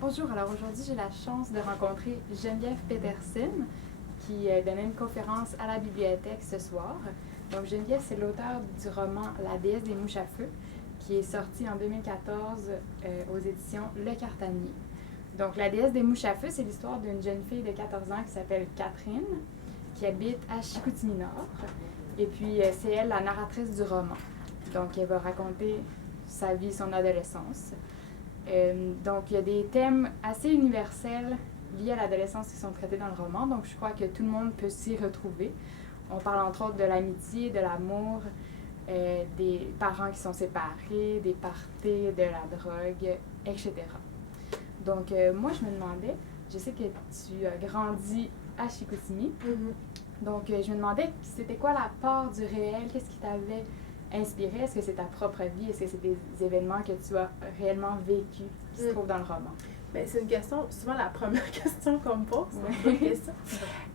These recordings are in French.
Bonjour, alors aujourd'hui j'ai la chance de rencontrer Geneviève Peterson qui donnait une conférence à la bibliothèque ce soir. Donc Geneviève, c'est l'auteur du roman La déesse des mouches à feu qui est sorti en 2014 aux éditions Le Cartanier. Donc La déesse des mouches à feu, c'est l'histoire d'une jeune fille de 14 ans qui s'appelle Catherine qui habite à Chicoutimi-Nord. Et puis c'est elle la narratrice du roman. Donc elle va raconter sa vie, son adolescence. Donc, il y a des thèmes assez universels liés à l'adolescence qui sont traités dans le roman. Donc, je crois que tout le monde peut s'y retrouver. On parle entre autres de l'amitié, de l'amour, des parents qui sont séparés, des parties, de la drogue, etc. Donc, moi, je me demandais, je sais que tu as grandi à Chicoutimi. Donc, je me demandais, c'était quoi la part du réel? Qu'est-ce qui t'avait inspiré? Est-ce que c'est ta propre vie? Est-ce que c'est des événements que tu as réellement vécu qui se trouvent dans le roman? Bien, c'est une question, souvent la première question qu'on me pose, c'est une bonne question.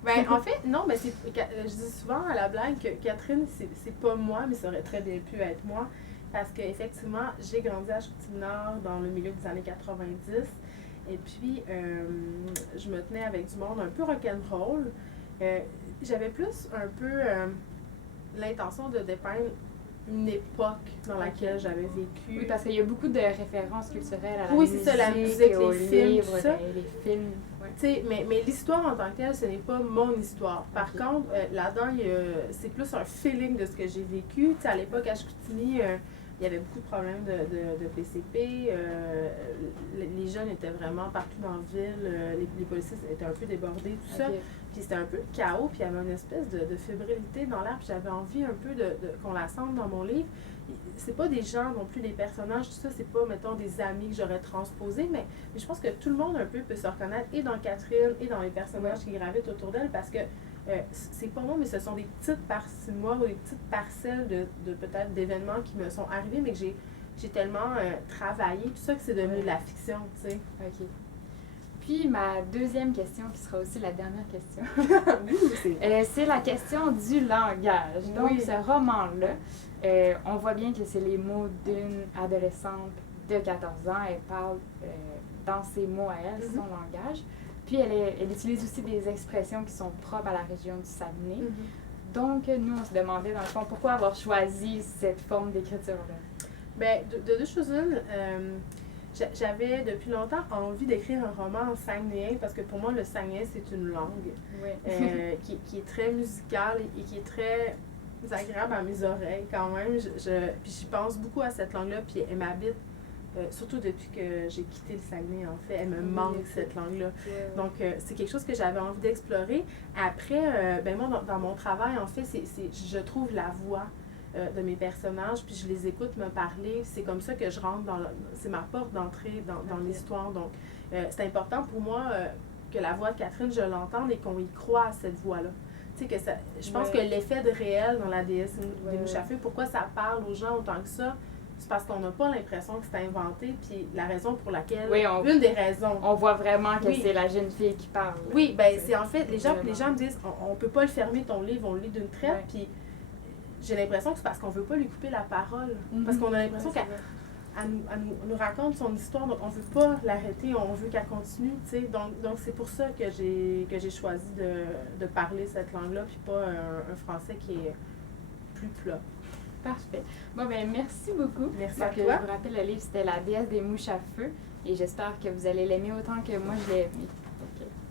Ben, En fait, non, mais je dis souvent à la blague que Catherine, c'est pas moi, mais ça aurait très bien pu être moi. Parce qu'effectivement, j'ai grandi à Chicoutimi-Nord dans le milieu des années 90. Et puis, je me tenais avec du monde un peu rock'n'roll. J'avais plus un peu l'intention de dépeindre une époque dans laquelle j'avais vécu. Oui, parce qu'il y a beaucoup de références culturelles à la oui, musique, c'est ça, la musique, aux les films, livres, tout ça. les films. Ouais. Mais l'histoire en tant que telle, ce n'est pas mon histoire. Par Okay. contre, là-dedans, c'est plus un feeling de ce que j'ai vécu. T'sais, à l'époque, à Chicoutimi, il y avait beaucoup de problèmes de PCP. Les jeunes étaient vraiment partout dans la ville. Les policiers étaient un peu débordés, tout ça. Puis c'était un peu le chaos, puis il y avait une espèce de fébrilité dans l'air. Puis j'avais envie un peu qu'on la sente dans mon livre. C'est pas des gens non plus, des personnages, tout ça, c'est pas, mettons, des amis que j'aurais transposés, mais je pense que tout le monde un peu peut se reconnaître, et dans Catherine, et dans les personnages qui gravitent autour d'elle, parce que c'est pas moi, mais ce sont des petites parcimoires ou des petites parcelles de peut-être d'événements qui me sont arrivés, mais que j'ai tellement travaillé, tout ça, que c'est devenu de la fiction, tu sais. OK. Puis ma deuxième question, qui sera aussi la dernière question, c'est la question du langage. Donc, oui. ce roman-là, on voit bien que c'est les mots d'une adolescente de 14 ans. Elle parle dans ses mots à elle, son langage. Puis, elle utilise aussi des expressions qui sont propres à la région du Saguenay. Donc, nous, on se demandait, dans le fond, pourquoi avoir choisi cette forme d'écriture-là? Bien, de deux choses une. J'avais depuis longtemps envie d'écrire un roman en saguenéen parce que pour moi, le saguenay, c'est une langue qui est très musicale et qui est très agréable à mes oreilles quand même. Puis j'y pense beaucoup à cette langue-là, puis elle m'habite, surtout depuis que j'ai quitté le Saguenay, en fait. Elle me manque, cette langue-là. Donc, c'est quelque chose que j'avais envie d'explorer. Après, moi, dans mon travail, en fait, je trouve la voix de mes personnages, puis je les écoute me parler. C'est comme ça que je rentre c'est ma porte d'entrée dans l'histoire. Donc, c'est important pour moi que la voix de Catherine, je l'entende et qu'on y croit à cette voix-là. Tu sais, je pense que l'effet de réel dans la déesse des mouches à feu, pourquoi ça parle aux gens autant que ça, c'est parce qu'on n'a pas l'impression que c'est inventé, puis la raison pour laquelle, une des raisons. On voit vraiment que c'est la jeune fille qui parle. Oui, ben c'est en fait, les gens me disent, on peut pas le fermer ton livre, on le lit d'une traite, puis j'ai l'impression que c'est parce qu'on veut pas lui couper la parole, parce qu'on a l'impression qu'elle nous raconte son histoire, donc on veut pas l'arrêter, on veut qu'elle continue, tu sais. Donc c'est pour ça que j'ai choisi de parler cette langue-là, puis pas un français qui est plus plat. Parfait. Bon, ben merci beaucoup. Merci à toi. Je vous rappelle, le livre, c'était La déesse des mouches à feu, et j'espère que vous allez l'aimer autant que moi je l'ai aimé.